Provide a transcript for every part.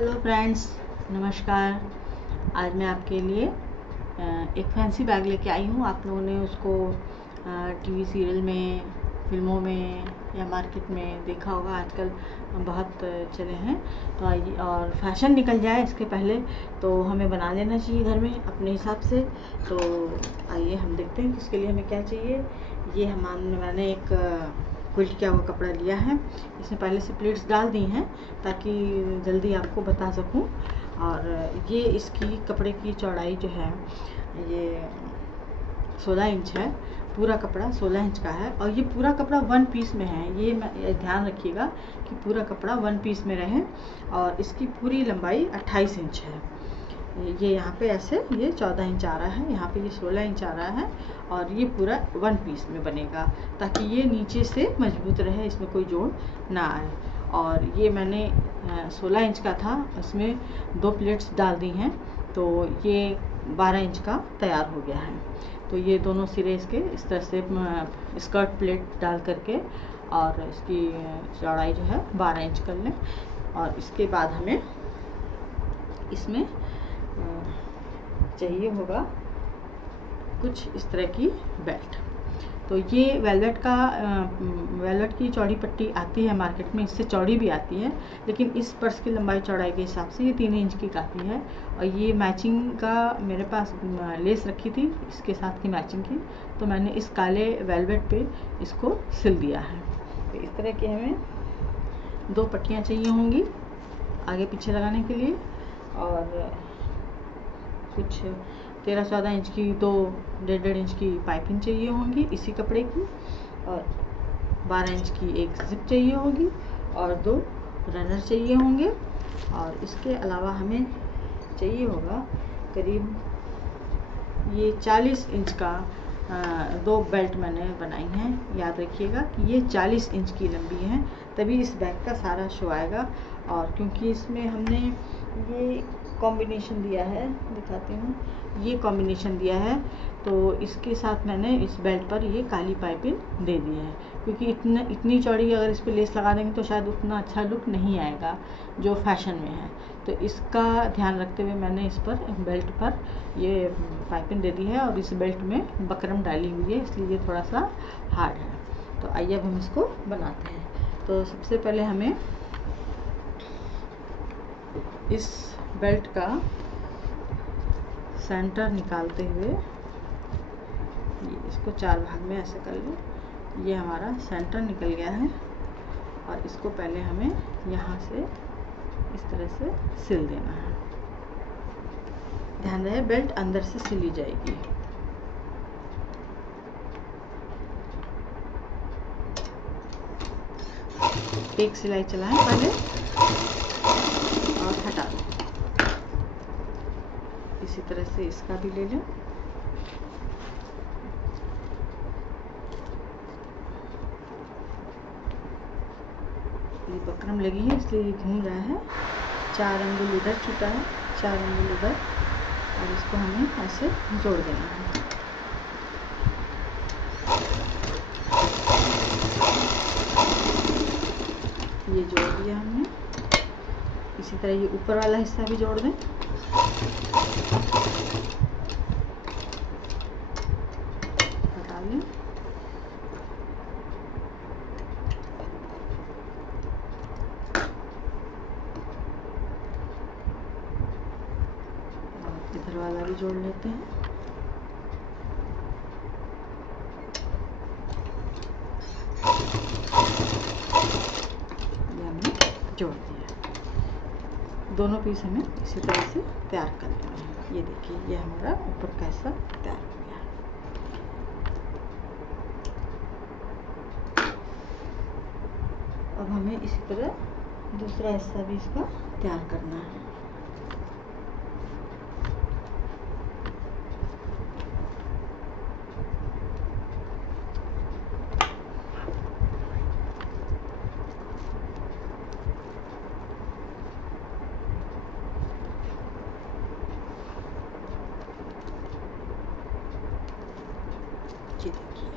Hello friends, नमस्कार। आज मैं आपके लिए एक फैंसी बैग लेके आई हूँ। आप लोगों ने उसको टीवी सीरियल में, फिल्मों में या मार्केट में देखा होगा। आजकल बहुत चले हैं। तो आइए, और फैशन निकल जाए इसके पहले तो हमें बना लेना चाहिए घर में अपने हिसाब से। तो आइए हम देखते हैं कि इसके लिए हमें क्या चाहिए। ये मैंने एक क्विल्ट किया हुआ कपड़ा लिया है। इसमें पहले से प्लेट्स डाल दी हैं ताकि जल्दी आपको बता सकूं। और ये इसकी कपड़े की चौड़ाई जो है ये 16 इंच है। पूरा कपड़ा 16 इंच का है और ये पूरा कपड़ा वन पीस में है। ये ध्यान रखिएगा कि पूरा कपड़ा वन पीस में रहे। और इसकी पूरी लंबाई 28 इंच है। ये यहाँ पे ऐसे ये 14 इंच आ रहा है, यहाँ पे ये 16 इंच आ रहा है और ये पूरा वन पीस में बनेगा ताकि ये नीचे से मजबूत रहे, इसमें कोई जोड़ ना आए। और ये मैंने 16 इंच का था, इसमें 2 प्लेट्स डाल दी हैं तो ये 12 इंच का तैयार हो गया है। तो ये दोनों सिरे इसके इस तरह से स्कर्ट प्लेट डाल करके और इसकी चौड़ाई जो है 12 इंच कर लें। और इसके बाद हमें इसमें चाहिए होगा कुछ इस तरह की बेल्ट। तो ये वेलवेट की चौड़ी पट्टी आती है मार्केट में, इससे चौड़ी भी आती है, लेकिन इस पर्स की लंबाई चौड़ाई के हिसाब से ये 3 इंच की काफ़ी है। और ये मैचिंग का मेरे पास लेस रखी थी, इसके साथ की मैचिंग की, तो मैंने इस काले वेलवेट पे इसको सिल दिया है। तो इस तरह की हमें 2 पट्टियाँ चाहिए होंगी आगे पीछे लगाने के लिए। और कुछ 13-14 इंच की 2 1.5 इंच की पाइपिंग चाहिए होंगी इसी कपड़े की। और 12 इंच की एक जिप चाहिए होगी और 2 रनर चाहिए होंगे। और इसके अलावा हमें चाहिए होगा करीब ये 40 इंच का 2 बेल्ट मैंने बनाई हैं। याद रखिएगा कि ये 40 इंच की लंबी हैं, तभी इस बैग का सारा शो आएगा। और क्योंकि इसमें हमने ये कॉम्बिनेशन दिया है, दिखाती हूँ, ये कॉम्बिनेशन दिया है तो इसके साथ मैंने इस बेल्ट पर ये काली पाइपिंग दे दी है। क्योंकि इतनी चौड़ी अगर इस पर लेस लगा देंगे तो शायद उतना अच्छा लुक नहीं आएगा जो फैशन में है। तो इसका ध्यान रखते हुए मैंने इस पर बेल्ट पर ये पाइपिंग दे दी है। और इस बेल्ट में बकरम डाली हुई है, इसलिए ये थोड़ा सा हार्ड है। तो आइए अब हम इसको बनाते हैं। तो सबसे पहले हमें इस बेल्ट का सेंटर निकालते हुए इसको 4 भाग में ऐसे कर लें। ये हमारा सेंटर निकल गया है और इसको पहले हमें यहाँ से इस तरह से सिल देना है। ध्यान रहे बेल्ट अंदर से सिली जाएगी। एक सिलाई चलाएं पहले और हटा दें। इसी तरह से इसका भी ले लें। ये बकरम लगी है इसलिए ये घूम रहा है। 4 अंगुल इधर छूटा है, 4 अंगुल उधर, और इसको हमें ऐसे जोड़ देना है। ये जोड़ दिया हमने। इसी तरह ये ऊपर वाला हिस्सा भी जोड़ दें। हटा लें। और इधर वाला भी जोड़ लेते हैं। ये हमने जोड़ दिया। दोनों पीस हमें इसी तरह से तैयार कर लेना है। ये देखिए, ये हमारा ऊपर का हिस्सा तैयार हो गया। अब हमें इसी तरह दूसरा हिस्सा भी इसका तैयार करना है। ये देखिए,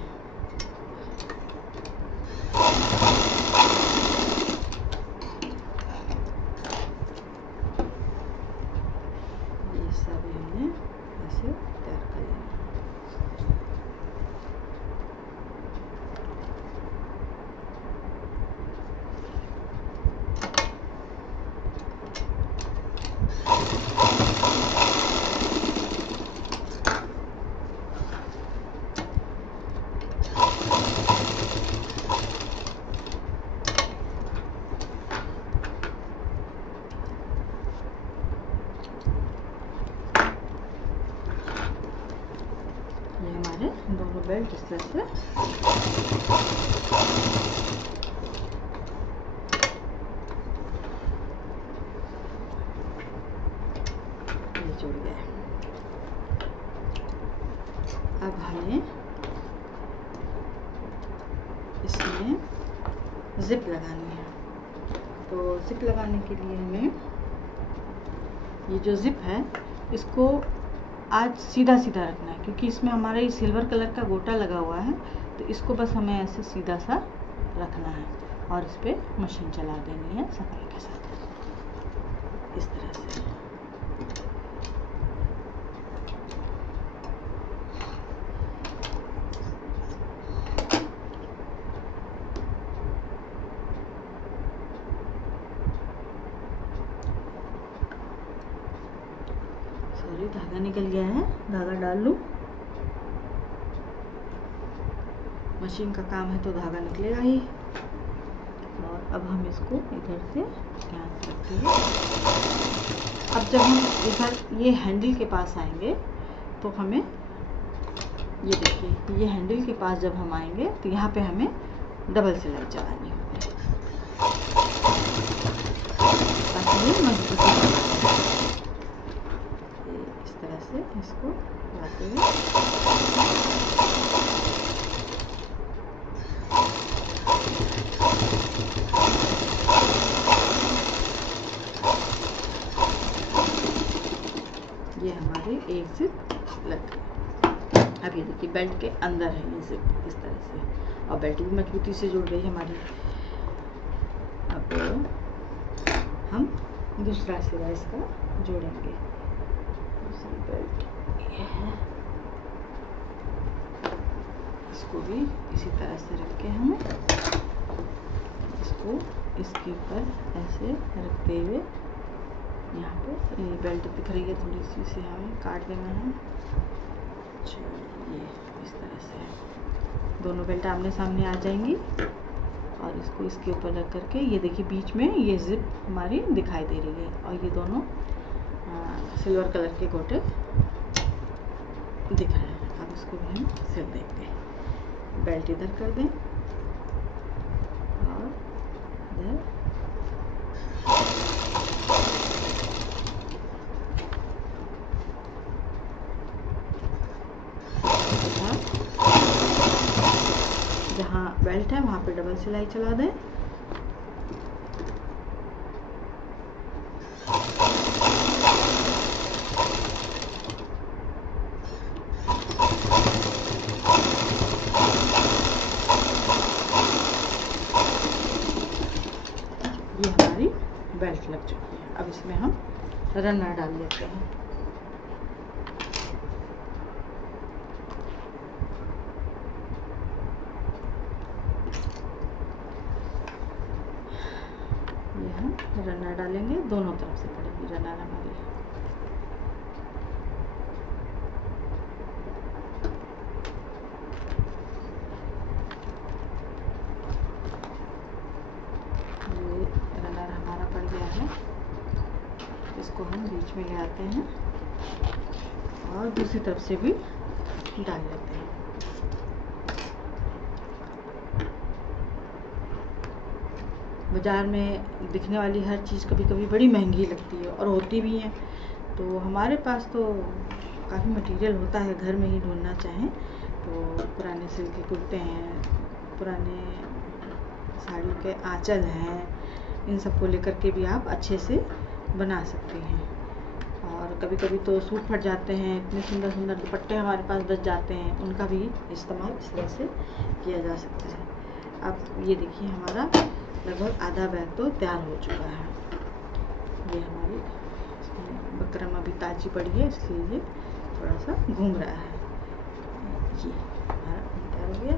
से तैयार कर लेना। ये हमारे दोनों बेल्ट इस तरह से ये जुड़ गए। अब हमें इसमें जिप लगानी है। तो जिप लगाने के लिए हमें ये जो जिप है इसको आज सीधा सीधा रखना है, क्योंकि इसमें हमारा ये सिल्वर कलर का गोटा लगा हुआ है। तो इसको बस हमें ऐसे सीधा सा रखना है और इस पर मशीन चला देनी है सफाई के साथ इस तरह से। सॉरी, धागा निकल गया है, धागा डाल लूं। मशीन का काम है तो धागा निकलेगा ही। और अब हम इसको इधर से ध्यान से रखते हैं। अब जब हम इधर ये हैंडल के पास आएंगे तो हमें ये देखिए, ये हैंडल के पास जब हम आएंगे तो यहाँ पे हमें डबल सिलाई चलानी होगी ताकि ये मजबूती इस तरह से इसको लगाते हुए ये हमारी एक जिप लग गई। अब ये देखिए बेल्ट के अंदर है ये जिप इस तरह से, और बेल्ट भी मजबूती से जुड़ गई हमारी। अब हम दूसरा सिरा इसका जोड़ेंगे। दूसरी बेल्ट ये है, इसको भी इसी तरह से रख के हमें इसको इसके ऊपर ऐसे रखते हुए यहाँ पे ये बेल्ट दिख रही है थोड़ी सी, इसे हमें काट देना है। ये इस तरह से दोनों बेल्ट आमने सामने आ जाएंगी और इसको इसके ऊपर रख करके ये देखिए बीच में ये जिप हमारी दिखाई दे रही है और ये दोनों सिल्वर कलर के गोटे दिख रहे हैं। अब इसको भी हम सिल देंगे। बेल्ट इधर कर दें और इधर जहाँ बेल्ट है वहाँ पे डबल सिलाई चला दें। ये हमारी बेल्ट लग चुकी है। अब इसमें हम रनर डाल लेते हैं। ये हम रनर डालेंगे, दोनों तरफ से पड़ेगी रनर हमारी। ये रनर हमारा पड़ गया है, इसको हम बीच में ले आते हैं और दूसरी तरफ से भी डाल लेते हैं। बाज़ार में दिखने वाली हर चीज़ कभी कभी बड़ी महंगी लगती है और होती भी है, तो हमारे पास तो काफ़ी मटेरियल होता है, घर में ही ढूंढना चाहें तो पुराने सिल्क के कुर्ते हैं, पुराने साड़ी के आंचल हैं, इन सबको लेकर के भी आप अच्छे से बना सकते हैं। और कभी कभी तो सूट फट जाते हैं, इतने सुंदर सुंदर दुपट्टे हमारे पास बच जाते हैं, उनका भी इस्तेमाल इस तरह से किया जा सकता है। अब ये देखिए हमारा लगभग आधा बैग तो तैयार हो चुका है। ये हमारी बकरम अभी ताज़ी पड़ी है इसलिए ये थोड़ा सा घूम रहा है। ये हमारा तैयार हो गया।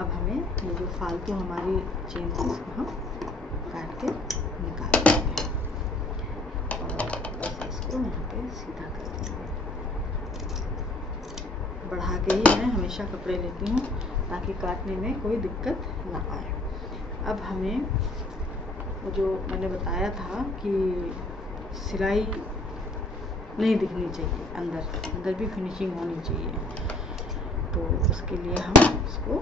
अब हमें ये जो फालतू हमारी चेन थी इसको हम काट के निकाल देंगे और बस इसको यहाँ पे सीधा कर देंगे। बढ़ा के ही मैं हमेशा कपड़े लेती हूँ ताकि काटने में कोई दिक्कत ना आए। अब हमें वो जो मैंने बताया था कि सिलाई नहीं दिखनी चाहिए, अंदर भी फिनिशिंग होनी चाहिए, तो उसके लिए हम इसको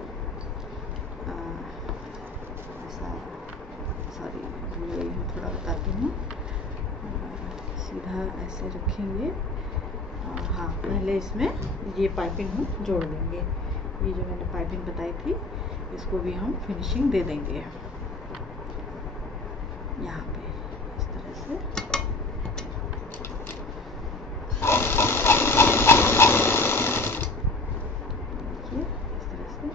ऐसा, सॉरी भूल गई हूँ, थोड़ा बताती हूँ। सीधा ऐसे रखेंगे और हाँ, पहले इसमें ये पाइपिंग हम जोड़ देंगे। ये जो मैंने पाइपिंग बताई थी इसको भी हम फिनिशिंग दे देंगे यहाँ पे इस तरह से। देखिए इस तरह से।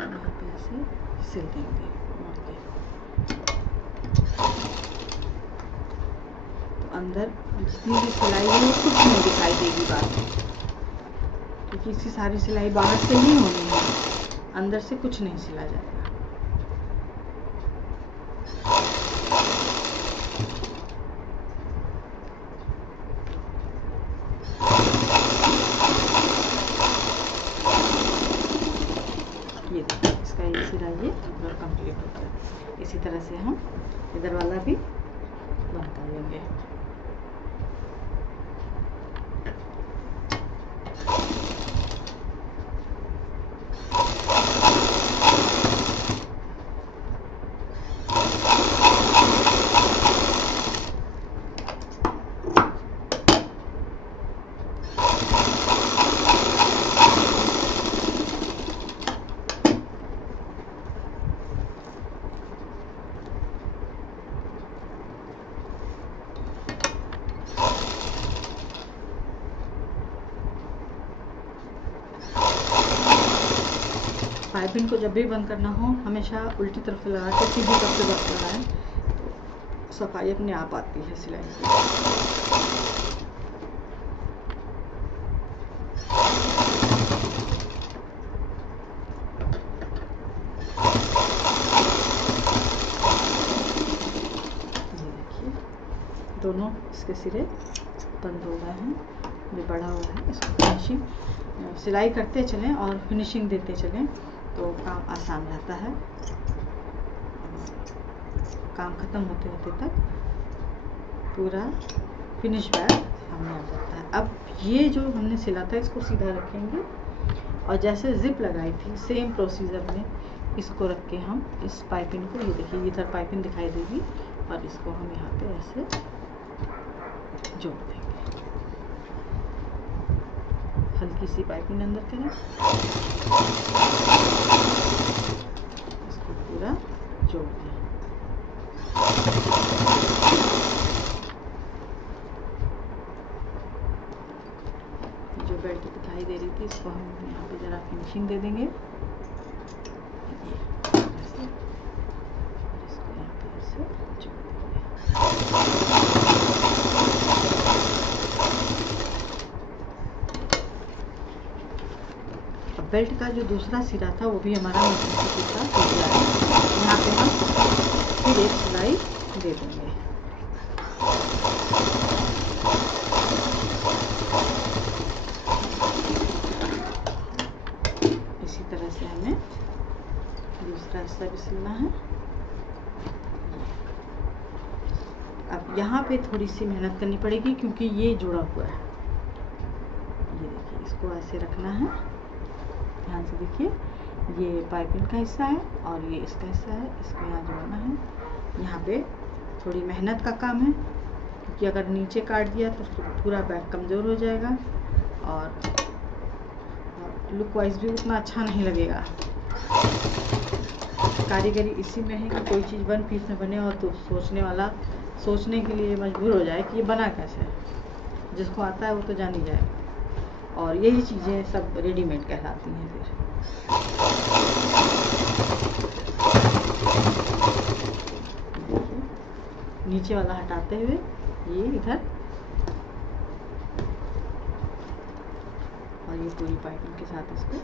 यहाँ पे ऐसे सिल देंगे मोड़ के। तो अंदर जितनी भी सिलाई है वो कुछ नहीं दिखाई देगी बाहर, क्योंकि इसकी सारी सिलाई बाहर से ही होनी है, अंदर से कुछ नहीं सिला जाएगा। ये देखिए इसका ये सिरा ये पूरा कंप्लीट हो गया। इसी तरह से हम इधर वाला भी बंद कर लेंगे। पाइपिंग को जब भी बंद करना हो हमेशा उल्टी तरफ से लगा के सीधी तरफ से बंद लगाएं, तो सफाई अपने आप आती है सिलाई की। ये देखिए दोनों इसके सिरे बंद हो गए हैं, जो बड़ा हुआ है इसको फिनिशिंग सिलाई करते चलें और फिनिशिंग देते चलें तो काम आसान रहता है। काम ख़त्म होते होते तक पूरा फिनिश बैग सामने आ जाता है। अब ये जो हमने सिला था इसको सीधा रखेंगे और जैसे जिप लगाई थी सेम प्रोसीजर में इसको रख के हम इस पाइपिंग को, ये देखिए इधर पाइपिंग दिखाई देगी और इसको हम यहाँ पे ऐसे जोड़ देंगे। हल्की सी पाइपिंग अंदर करें, इसको पूरा जोड़ दें। जो बेल्ट दिखाई दे रही थी इसको हम यहाँ पे जरा फिनिशिंग दे देंगे। इसको यहाँ पे ऐसे जोड़ देंगे। बेल्ट का जो दूसरा सिरा था वो भी हमारा मजबूत था, तो यहाँ पे हम फिर एक सिलाई दे देंगे। इसी तरह से हमें दूसरा हिस्सा भी सिलना है। अब यहाँ पे थोड़ी सी मेहनत करनी पड़ेगी क्योंकि ये जुड़ा हुआ है। ये देखिए इसको ऐसे रखना है, ध्यान से देखिए, ये पाइपिंग का हिस्सा है और ये इसका हिस्सा है, इसको यहाँ जोड़ना है। यहाँ पे थोड़ी मेहनत का काम है क्योंकि अगर नीचे काट दिया तो पूरा बैग कमज़ोर हो जाएगा और लुक वाइज भी उतना अच्छा नहीं लगेगा। कारीगरी इसी में है कि कोई चीज़ वन पीस में बने और तो सोचने वाला सोचने के लिए मजबूर हो जाए कि ये बना कैसे है। जिसको आता है वो तो जान ही जाएगा। और यही चीज़ें सब रेडीमेड कहलाती हैं फिर। नीचे वाला हटाते हुए ये इधर, और ये पूरी पाइपिंग के साथ इसको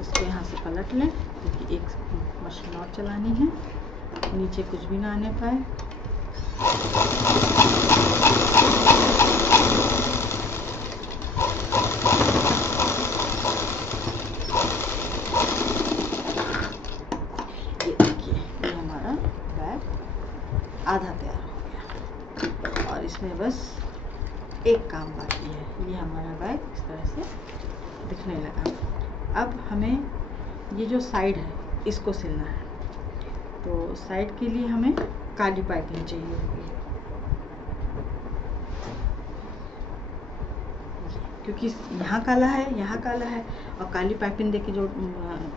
इसको यहाँ से पलट लें, क्योंकि एक मशीन और चलानी है, नीचे कुछ भी ना आने पाए। ये देखिए, ये हमारा बैग आधा तैयार हो गया और इसमें बस एक काम बाकी है। ये हमारा बैग इस तरह से दिखने लगा। अब हमें ये जो साइड है इसको सिलना है, तो साइड के लिए हमें काली पाइपिंग चाहिए होगी, क्योंकि यहाँ काला है, यहाँ काला है, और काली पाइपिंग देके जो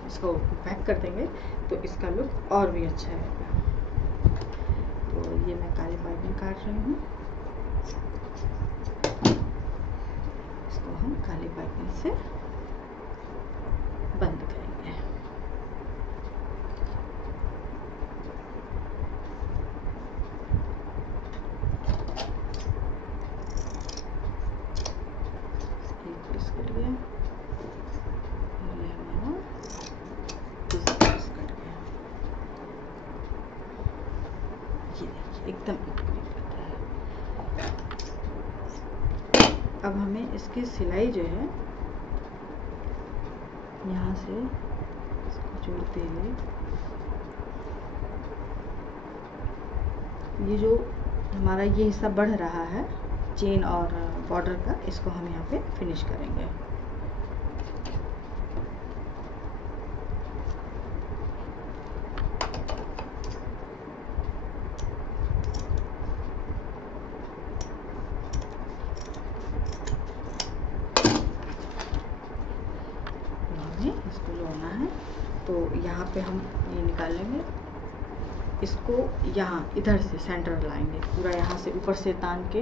इसको पैक कर देंगे तो इसका लुक और भी अच्छा रहेगा। तो ये मैं काली पाइपिंग काट रही हूँ, इसको हम काली पाइपिंग से बंद करेंगे। एक पीस कट गया, ये हमारा दूसरा पीस कट गया। ये देखिए एकदम पता है। अब हमें इसकी सिलाई जो है यहाँ से इसको जोड़ते हुए, ये जो हमारा ये हिस्सा बढ़ रहा है चेन और बॉर्डर का, इसको हम यहाँ पे फिनिश करेंगे। इसको जोड़ना है, तो यहाँ पे हम ये निकालेंगे, इसको यहाँ इधर से सेंटर लाएंगे, पूरा यहाँ से ऊपर से तान के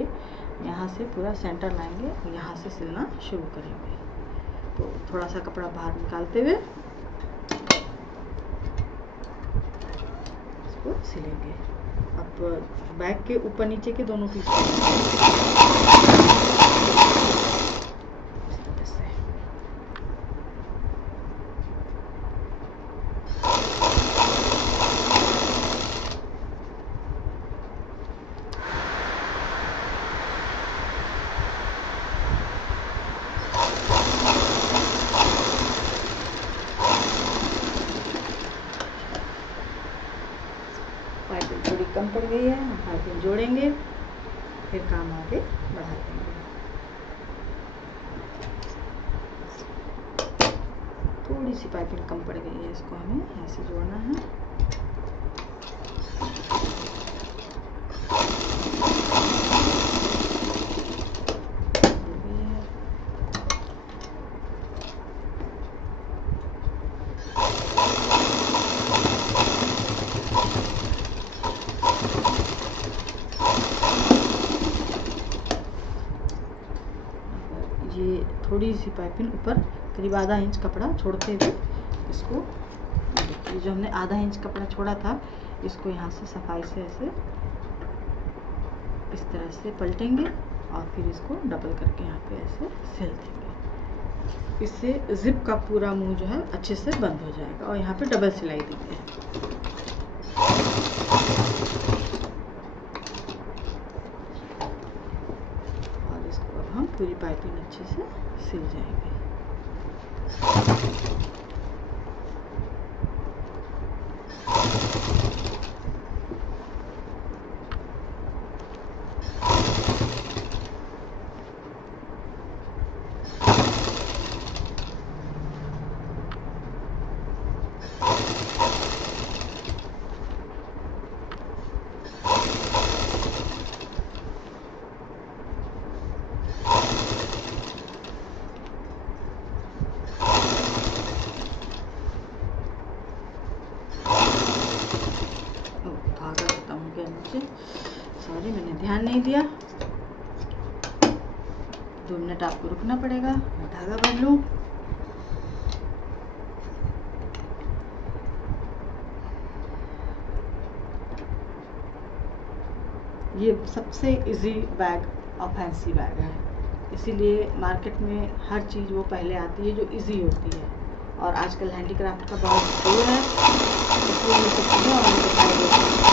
यहाँ से पूरा सेंटर लाएंगे और यहाँ से सिलना शुरू करेंगे। तो थोड़ा सा कपड़ा बाहर निकालते हुए इसको सिलेंगे। अब बैक के ऊपर नीचे के दोनों पीस पाइपिंग थोड़ी कम पड़ गई है, हम पाइपिंग जोड़ेंगे, फिर काम आगे बढ़ा देंगे। थोड़ी सी पाइपिंग कम पड़ गई है, इसको हमें ऐसे जोड़ना है। ये थोड़ी सी पाइपिंग ऊपर करीब आधा इंच कपड़ा छोड़ते हुए इसको, ये जो हमने आधा इंच कपड़ा छोड़ा था, इसको यहाँ से सफाई से ऐसे इस तरह से पलटेंगे और फिर इसको डबल करके यहाँ पे ऐसे सिल देंगे। इससे जिप का पूरा मुंह जो है अच्छे से बंद हो जाएगा और यहाँ पे डबल सिलाई देंगे। और इसको अब हम पूरी पाइपिंग अच्छे से सिल जाएंगे। सॉरी मैंने ध्यान नहीं दिया। 2 मिनट आपको रुकना पड़ेगा। मैं धागा भर लूँ। ये सबसे इजी बैग और फैंसी बैग है, इसीलिए मार्केट में हर चीज़ वो पहले आती है जो इजी होती है। और आजकल हैंडीक्राफ्ट का बहुत जोर है, इसलिए ये सब चीज़ें और दिखाई देती हैं।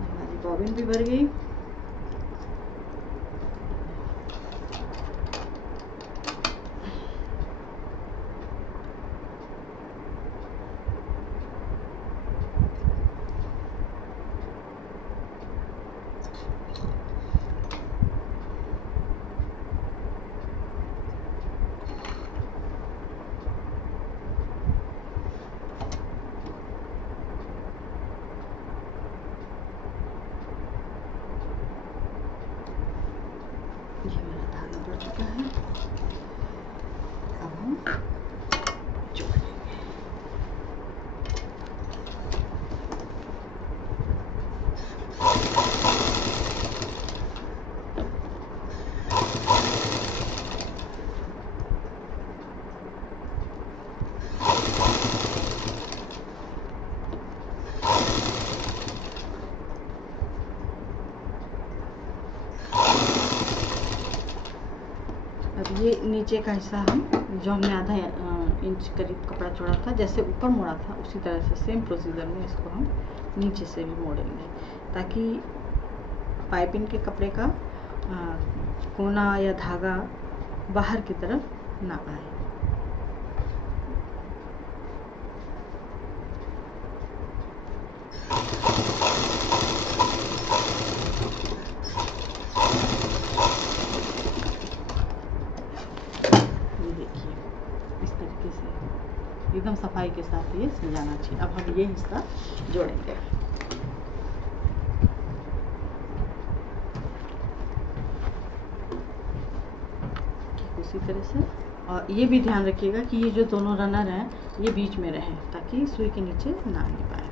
हमारी बॉबिन भी भर गई। ये मेरा धागा भर चुका है। अब हम जोड़ देंगे। अब ये नीचे का हिस्सा हम जो हमने आधा इंच करीब कपड़ा छोड़ा था, जैसे ऊपर मोड़ा था उसी तरह से सेम प्रोसीजर में इसको हम नीचे से भी मोड़ेंगे, ताकि पाइपिंग के कपड़े का कोना या धागा बाहर की तरफ ना आए। एकदम सफाई के साथ ये सिल जाना चाहिए। अब हम ये हिस्सा जोड़ेंगे। उसी तरह से, और ये भी ध्यान रखिएगा कि ये जो दोनों रनर हैं ये बीच में रहें, ताकि सुई के नीचे ना आने पाए।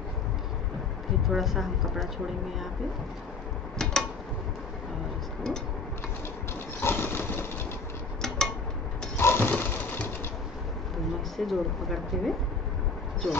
फिर थोड़ा सा हम कपड़ा छोड़ेंगे यहाँ पे और इसको दोनों से जोड़ पकड़ते हुए जोड़।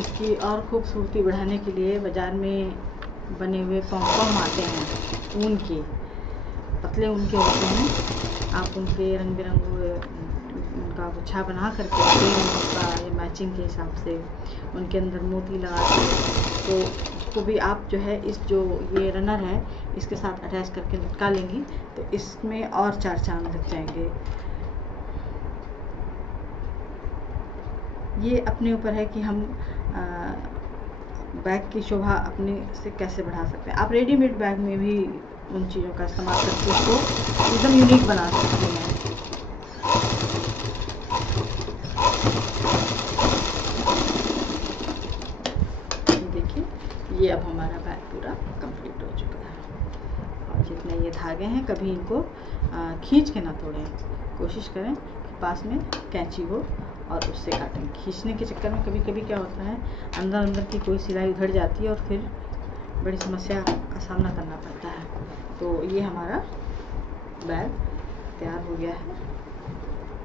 इसकी और खूबसूरती बढ़ाने के लिए बाज़ार में बने हुए पॉम आते हैं, ऊन के, पतले ऊन के होते हैं। आप उनके रंग बिरंगे उनका गुच्छा बना करके का या मैचिंग के हिसाब से उनके अंदर मोती लगा के, तो उसको भी आप जो है इस जो ये रनर है इसके साथ अटैच करके लटका लेंगी, तो इसमें और 4 चांद लग जाएंगे। ये अपने ऊपर है कि हम बैग की शोभा अपने से कैसे बढ़ा सकते हैं। आप रेडीमेड बैग में भी उन चीज़ों का इस्तेमाल करके उसको एकदम यूनिक बना सकते हैं। देखिए, ये अब हमारा बैग पूरा कंप्लीट हो चुका है। और जितने ये धागे हैं, कभी इनको खींच के ना तोड़ें। कोशिश करें कि पास में कैंची हो और उससे काटें। खींचने के चक्कर में कभी कभी क्या होता है, अंदर अंदर की कोई सिलाई उधड़ जाती है और फिर बड़ी समस्या का सामना करना पड़ता है। तो ये हमारा बैग तैयार हो गया है।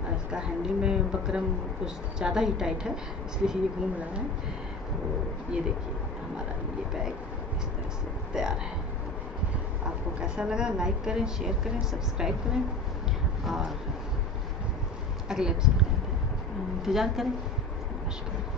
और इसका हैंडल में बकरम कुछ ज़्यादा ही टाइट है, इसलिए ये घूम रहा है। तो ये देखिए हमारा ये बैग इस तरह से तैयार है। आपको कैसा लगा लाइक करें, शेयर करें, सब्सक्राइब करें और अगले एपिसोड का इंतजार करें। नमस्कार।